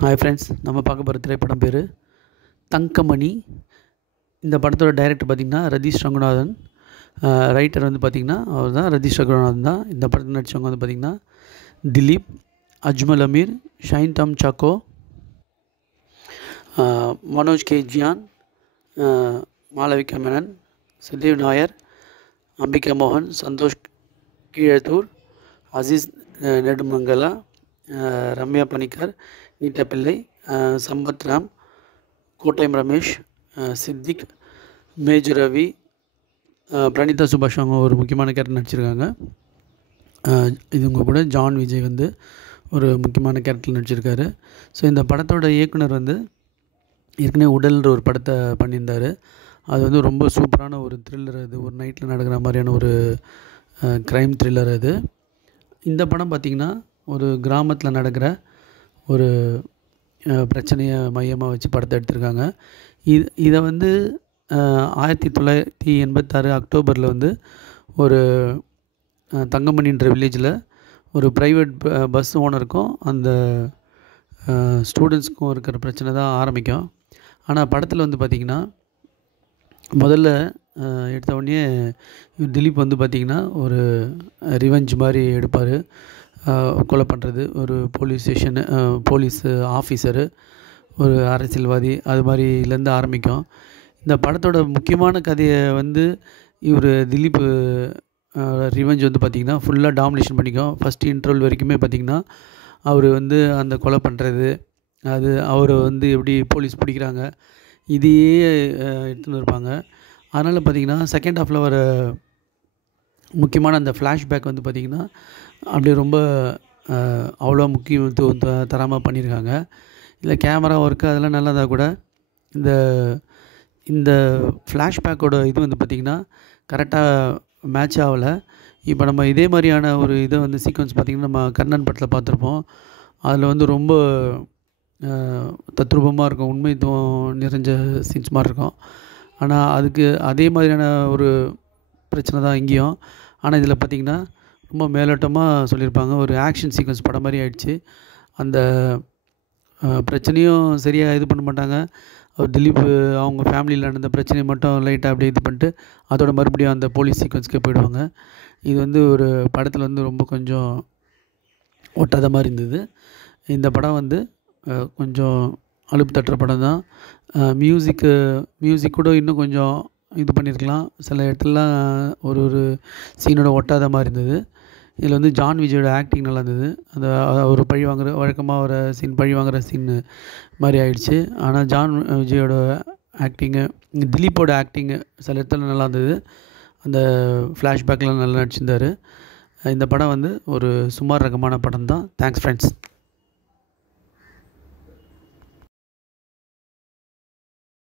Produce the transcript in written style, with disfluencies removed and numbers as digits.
Hi friends, நம்ம பார்க்க போகிற திரைப்படம் பேர் தங்கமணி. இந்த படத்தோட டைரக்டர் பார்த்திங்கன்னா ரதீஷ் ரகுநாதன். ரைட்டர் வந்து பார்த்திங்கன்னா அவர் தான், ரதீஷ் ரகுநாதன் தான். இந்த படத்தில் நடித்தவங்க வந்து பார்த்திங்கன்னா Dilip, Ajmal Amir, shine Tom choco, Manoj K Ziyan, Malavika Menon, Sudev Nair, Ambika மோகன், சந்தோஷ் கீழத்தூர், அசீஸ் நெடுமங்கலா, ரம்யா பணிக்கர், நீட்டா பிள்ளை, சம்பத் ராம், கோட்டயம் ரமேஷ், சித்திக், மேஜர் ரவி, பிரணீதா சுபாஷ் அவங்க ஒரு முக்கியமான கேரக்டர் நடிச்சிருக்காங்க. இதுங்க கூட ஜான் விஜய் வந்து ஒரு முக்கியமான கேரக்டர் நடிச்சிருக்காரு. ஸோ இந்த படத்தோட இயக்குனர் வந்து ஏற்கனவே உடல்ன்ற ஒரு படத்தை பண்ணியிருந்தார். அது வந்து ரொம்ப சூப்பரான ஒரு த்ரில்லர். அது ஒரு நைட்டில் நடக்கிற மாதிரியான ஒரு க்ரைம் த்ரில்லர் அது. இந்த படம் பார்த்திங்கன்னா ஒரு கிராமத்தில் நடக்கிற ஒரு பிரச்சனையை மையமாக வச்சு படத்தை எடுத்திருக்காங்க. இதை வந்து 1986 அக்டோபரில் வந்து ஒரு தங்கமணின்ற வில்லேஜில் ஒரு ப்ரைவேட் பஸ் ஓனருக்கும் அந்த ஸ்டூடெண்ட்ஸ்க்கும் இருக்கிற பிரச்சனை தான் ஆரம்பிக்கும். ஆனால் படத்தில் வந்து பார்த்திங்கன்னா முதல்ல எடுத்த உடனே திலீப் வந்து பார்த்திங்கன்னா ஒரு ரிவெஞ்ச் மாதிரி எடுப்பார். கொலை பண்ணுறது, ஒரு போலீஸ் ஆஃபீஸரு, ஒரு அரசியல்வாதி, அது மாதிரிலேருந்து ஆரம்பிக்கும். இந்த படத்தோட முக்கியமான கதையை வந்து இவர் திலீப் ரிவெஞ்ச் வந்து பார்த்திங்கன்னா ஃபுல்லாக டாமினேஷன் பண்ணிக்கும். ஃபஸ்ட்டு இன்ட்ரோல் வரைக்குமே பார்த்திங்கன்னா அவர் வந்து அந்த கொலை பண்ணுறது, அது அவர் வந்து எப்படி போலீஸ் பிடிக்கிறாங்க, இதையே எடுத்துன்னு இருப்பாங்க. அதனால் பார்த்திங்கன்னா செகண்ட் ஹாஃபில் வர முக்கியமான அந்த ஃப்ளாஷ்பேக் வந்து பார்த்திங்கன்னா அப்படி ரொம்ப அவ்வளோ முக்கியத்துவம் தராமல் பண்ணியிருக்காங்க. இல்லை கேமரா ஒர்க்கு அதெல்லாம் நல்லா இருந்தால் கூட இந்த ஃப்ளாஷ்பேக்கோட இது வந்து பார்த்திங்கன்னா கரெக்டாக மேட்ச் ஆகலை. இப்போ நம்ம இதே மாதிரியான ஒரு இதை வந்து சீக்வன்ஸ் பார்த்திங்கன்னா நம்ம கர்ணன் படத்தில் பார்த்துருப்போம். அதில் வந்து ரொம்ப தத்ரூபமாக இருக்கும், உண்மைத்துவம் நிறைஞ்ச சீன்ஸ் மாதிரி இருக்கும். ஆனால் அதுக்கு அதே மாதிரியான ஒரு பிரச்சனை தான் இங்கேயும். ஆனால் இதில் பார்த்திங்கன்னா ரொம்ப மேலோட்டமாக சொல்லியிருப்பாங்க. ஒரு ஆக்ஷன் சீக்வன்ஸ் படம் மாதிரி ஆயிடுச்சு. அந்த பிரச்சனையும் சரியாக இது பண்ண மாட்டாங்க. அவர் திலீப் அவங்க ஃபேமிலியில் நடந்த பிரச்சனையை மட்டும் லைட்டாக அப்படியே இது பண்ணிட்டு அதோட மறுபடியும் அந்த போலீஸ் சீக்வன்ஸ்க்கே போயிடுவாங்க. இது வந்து ஒரு படத்தில் வந்து ரொம்ப கொஞ்சம் ஒட்டாத மாதிரி இருந்தது. இந்த படம் வந்து கொஞ்சம் அலுப்பு தட்டுற படம் தான். மியூசிக் கூட இன்னும் கொஞ்சம் இது பண்ணியிருக்கலாம். சில இடத்துலலாம் ஒரு சீனோட ஒட்டாத மாதிரி இருந்தது. இதில் வந்து ஜான் விஜயோட ஆக்டிங் நல்லா இருந்தது. அந்த ஒரு வழக்கமாக ஒரு சீன் பழி வாங்குகிற சீன் மாதிரி ஆயிடுச்சு. ஆனால் ஜான் விஜயோட ஆக்டிங்கு, திலீப்போட ஆக்டிங்கு சில இடத்துல நல்லா இருந்தது. அந்த ஃப்ளாஷ்பேக்லாம் நல்லா நடிச்சிருந்தார். இந்த படம் வந்து ஒரு சுமார் ரகமான படம் தான். Thanks friends.